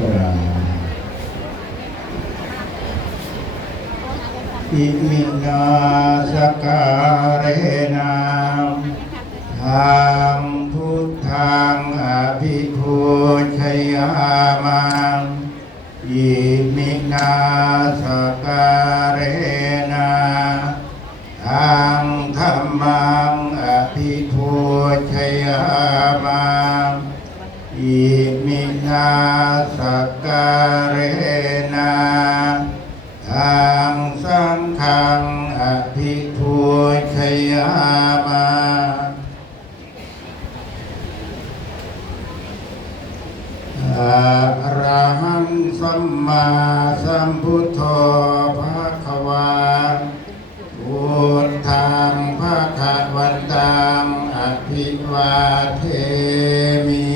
อิมินาสการเนะธัมพุทธังอภิพุชยามาอิมินาสการเนะธังธัมมังอภิพุชยามาอิมินาสการเนะธังสังฆังอภิพุชยามาอะระหังสัมมาสัมพุทโธภควาพุทธังภวันตังอภิวาเทมิ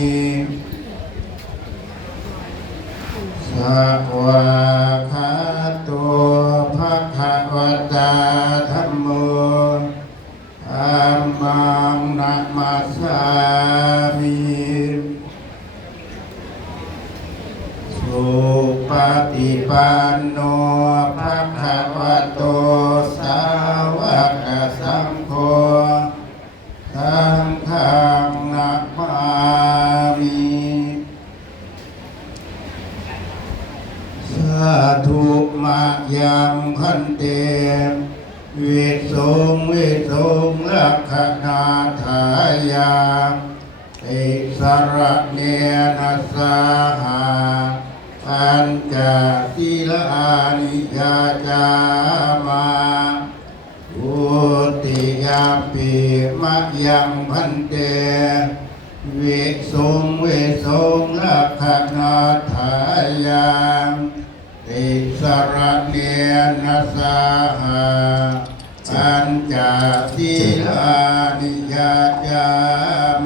สวากขาโตภควตาธัมโมธัมมังนะมัสสามิสุปฏิปันโนภควโตสาวกสังโฆสังฆังนะมามิสาธุมะยังพันเตวิสุงวิสุงลักขณาทายาติสระเนนะสาหาปัญจศีลานิยาจามาอุติยาปิมะยังพันเตวิสุงวิสุงลักขณาทายาติสระเนนะสาหาปัญจศีลานิยาจา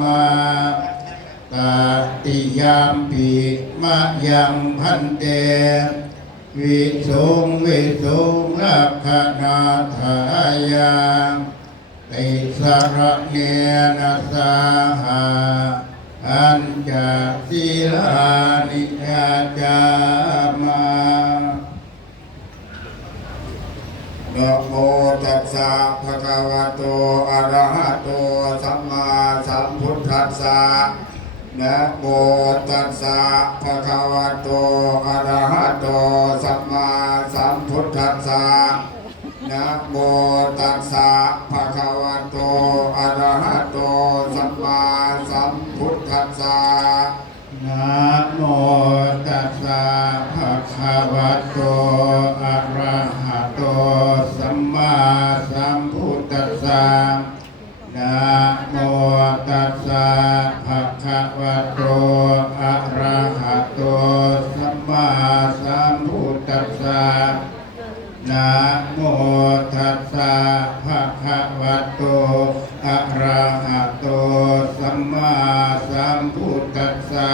มาตติยามปิมะยังพันเตวิสุงวิสุงลักขณาทายาติสระเนนะสาหาปัญจศีลานิยาจามานะโมตัสสะภะคะวะโตอะระหะโตสัมมาสัมพุทธัสสะนะโมตัสสะภะคะวะโตอะระหะโตสัมมาสัมพุทธัสสะนะโมตัสสะภะคะวะโตอะระหะโตสัมมาสัมพุทธัสสะนะโมตัสสะภะคะวะโตอะระหะโตสัมมาสัมพุทธัสสะนะโมตัสสะภะคะวะโตอะระหะโตสัมมาสัมพุทธัสสะนะโมตัสสะภะคะวะโตอะระหะโตสัมมาสัมพุทธัสสะ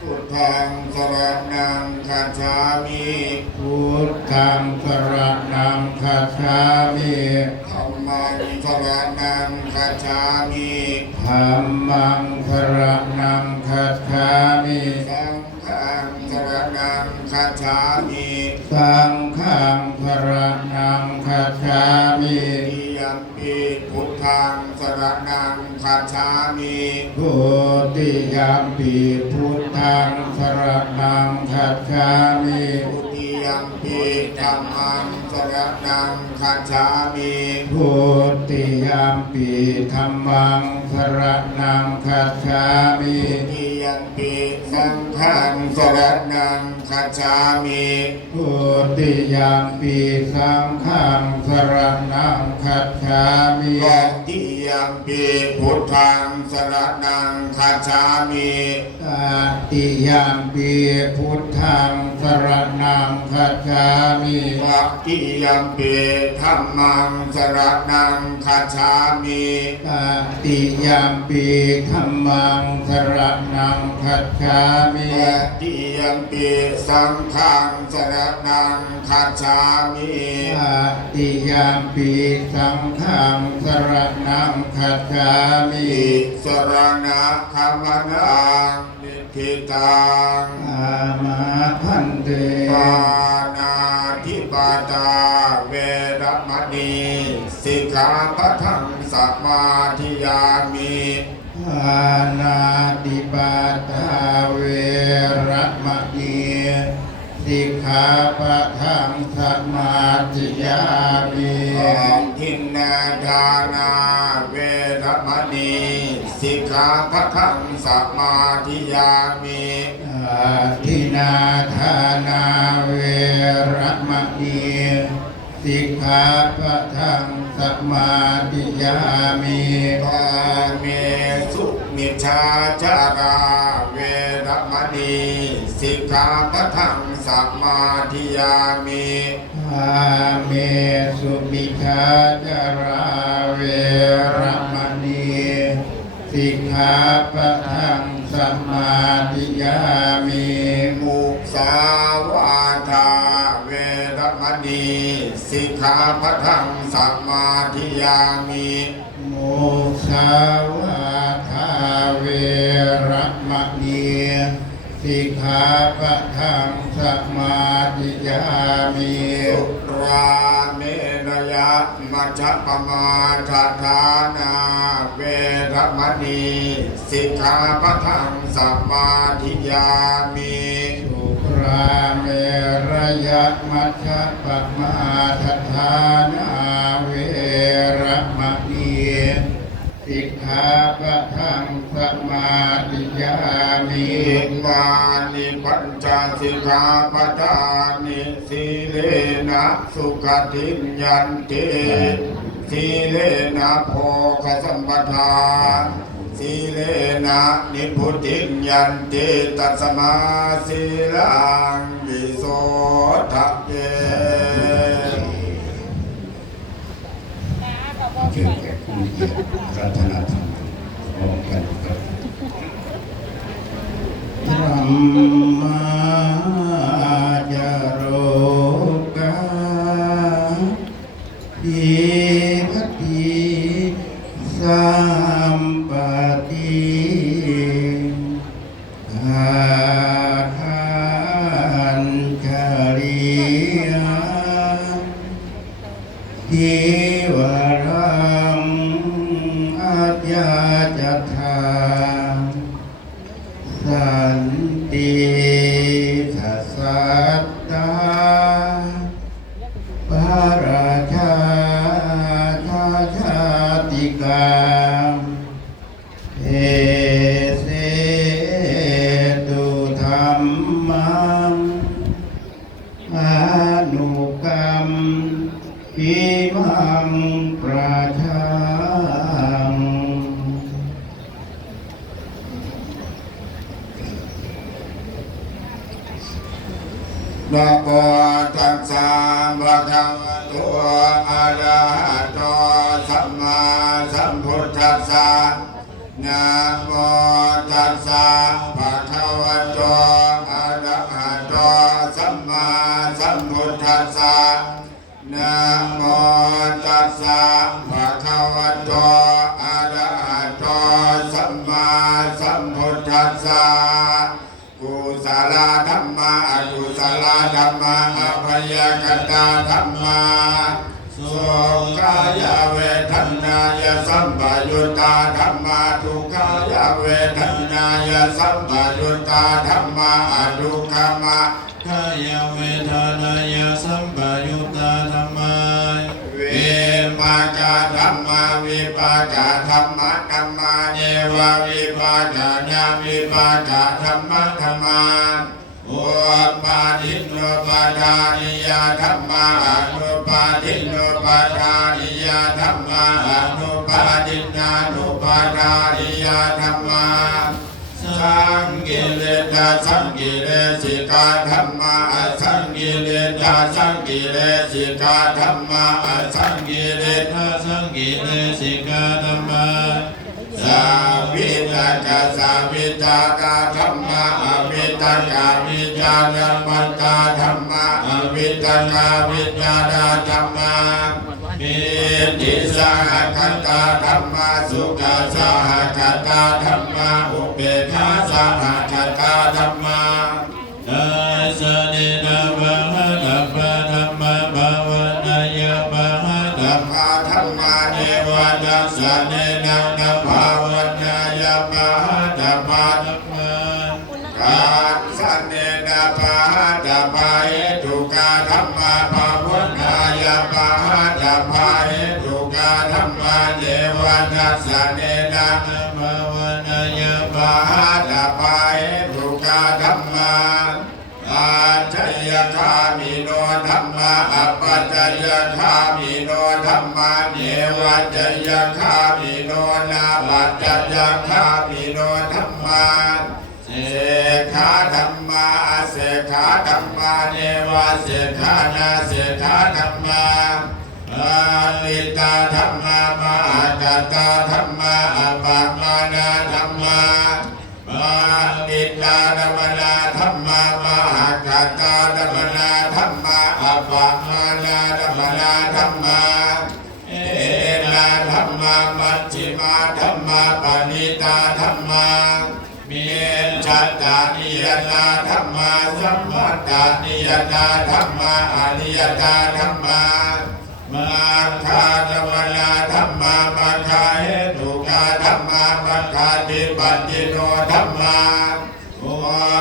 พุทธังสรณังคัจฉามิพุทธังสรณังคัจฉามิธัมมังสรณังคัจฉามิธัมมังสรณังคัจฉามิสังฆังสรณังคัจฉามิสังฆังสรณังคัจฉามิติยัมปิพุทธังสรณังคัจฉามิพุติยัมปิพุทธังสรณังคัจฉามิพุติยัมปิธัมมังสรณังคัจฉามิพุติยัมปิธัมมังสรณังคัจฉามิพุติยัมปิสังฆังสรณังคัจฉามิพุติยัมปิสังฆังสรณังคัจฉามิวัตติยัมปิพุทธังสรณังคัจฉามิตติยัมปิพุทธังสรณังคัจฉามิวัตติยัมปิธัมมังสรณังคัจฉามิตติยัมปิธัมมังสรณังคัจฉามิวัตติยัมปิสังฆังสรณังคัจฉามิตติยัมปิสังฆังสรณังคัจฉามิสรณะคัมมังเน นิทิตัง อามาพันเต ปานาทิปาตาเวรมณีสิกขาปะทังสมาธิยามิ อานาติปาตาเวระมะณีสิกขาปะทังสมาธิยามิ ของทินนาทานาเวรมณีสิกขาปะทังสมาธิยามิ อาทินาทานาเวระมะณีสิกขาปะทังสมาธิยามิ กาเมสุมิชาจาราเวรมณีสิกขาปะทังสมาธิยามิ อาเมสุมิชาจาราเวระมณีสิกขาปะทังสมาธิยามิ มุสาวาทาเวรมณีสิกขาปะทังสมาธิยามิ โมสาวาทาเวระมณีสิกขาปะทังสมาธิยามิ สุราเมรยะมัจจปมาทฐานาเวรมณีสิกขาปะทังสมาธิยามิ สุราเมรยะมัชฌะปมาทฐานาเวระมณีสิกขาปะทังสมาธิยามิ อิมานิปัญจสิกขาปทานิสีเลนะสุขติญญันติสีเลนะโภคสัมปทาสีเลนะนิพพุติญญันติตัสมาสีลังวิโสทะเย เชิญแขกผู้มีเกียรติรัตนธรรมพร้อมกันครับธรรมาจโรกาทิพัทธิสัมปติอาทันจริยาทิวรังอาญาจัตถาสันติทัสสัตตาปาราชาชาชาติกาเอเสตุธัมมังอนุกรรมอิมังประชัง นะโมตัสสะภะคะวะโตอะระหะโตสัมมาสัมพุทธัสสะนะโมตัสสะภะคะวะโตอะระหะโตสัมมาสัมพุทธัสสะนะโมตัสสะภะคะวะโตอะระหะโตสัมมาสัมพุทธัสสะกุศลธัมมาอกุศลธัมมาอภยกตาธัมมาสุขายเวทนายสัมปยุตตาธัมมาทุกขายเวทนายสัมปยุตตาธัมมาอทุกขมะ กายเวทนายสัมปยุตตาธัมมา วิปากาธัมมาวิปากาธัมมะธัมมาเนวะวิปากาญาวิปากาธัมมะธัมมาอุปาทินโนปาทานิยาธัมมาอนุปาทินโนปาทานิยาธัมมาอนุปาทินานุปาทานิยาธัมมาสังกิเลสสังกิเลสิกาธัมมาอสังกิเลสสังกิเลสิกาธัมมาอสังกิเลส ทัสังกิเลสิกาธัมมา สาวิตากาสาวิตากาธัมมาอวิตากาวิจารมัตตาธัมมาอวิตากาวิจาราธัมมา ปิติสหคตาธัมมาสุขาสหคตาธัมมาอุเบกขาสหคตาธัมมาดัสสะเนนะภะคะตัปปะธัมมาภาวนาญาภะคะตัปปะ ธัมมาเนวะดัสสะเนนะนะภาวนาญาภะคะตัปปะกัสสะเนนะภะคะตัปปะเหตุกาธัมมาภาวนาญาภะคะตัปปะเหตุกาธัมมาเนวะดัสสะเนนะภาวนาญาภะ ภะคะตัปปะเหตุกาธัมมาอาจัยคามิโนธัมมาอัปปัจจยคามิโนธัมมาเนวะจัยคามิโนนาปัจจยคามิโนธัมมาเสขาธัมมาเสขาธัมมาเนวะเสขานาเสขาธัมมาอาลิตาธัมมามหากัตตาธัมมาอัปปะมานาธัมมามาติตาธัมมานาธัมมามหากัตตาธัมมานาธัมมาอัปปะมานาธัมมานาธัมมาเอนาธัมมามัชฌิมาธัมมาปณิตาธัมมาเมชัตตานิยตาธัมมาสัมมัตตานิยตาธัมมาอนิยตาธัมมามัคคาธัมมานาธัมมามัคคาเหตุกาธัมมามัคคาติปัจจิโนธัมมาอุ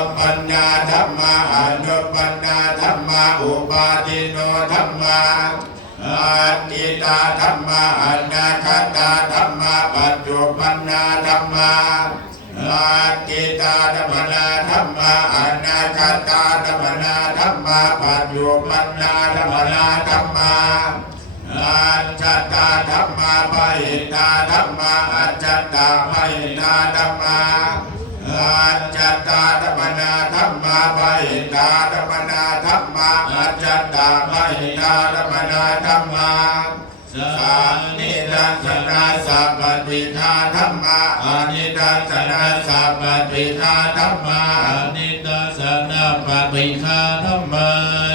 ปปัญญาธัมมาอนุปปัญญาธัมมาอุปาทิโนธัมมาอาทิตาธัมมาอนาคตาธัมมาปัจจุบันนาธัมมาอาทิตาธัมมานาธัมมาอนาคตาธัมมานาธัมมาปัจจุบันนาธัมมานาธัมมาอัจจตาธัมมาปะหิตาธัมมาอัจจตาปะหิตาธัมมาอัจจตาธัมมานาธัมมาปะหิตาธัมมานาธัมมาอัจจตาปะหิตาธัมมานาธัมมาสันนิทัสสนาสัพพติคาธัมมาอานิทัสสนาสัพพติคาธัมมาอานิตัสสะนะปฏิฆาธัมมา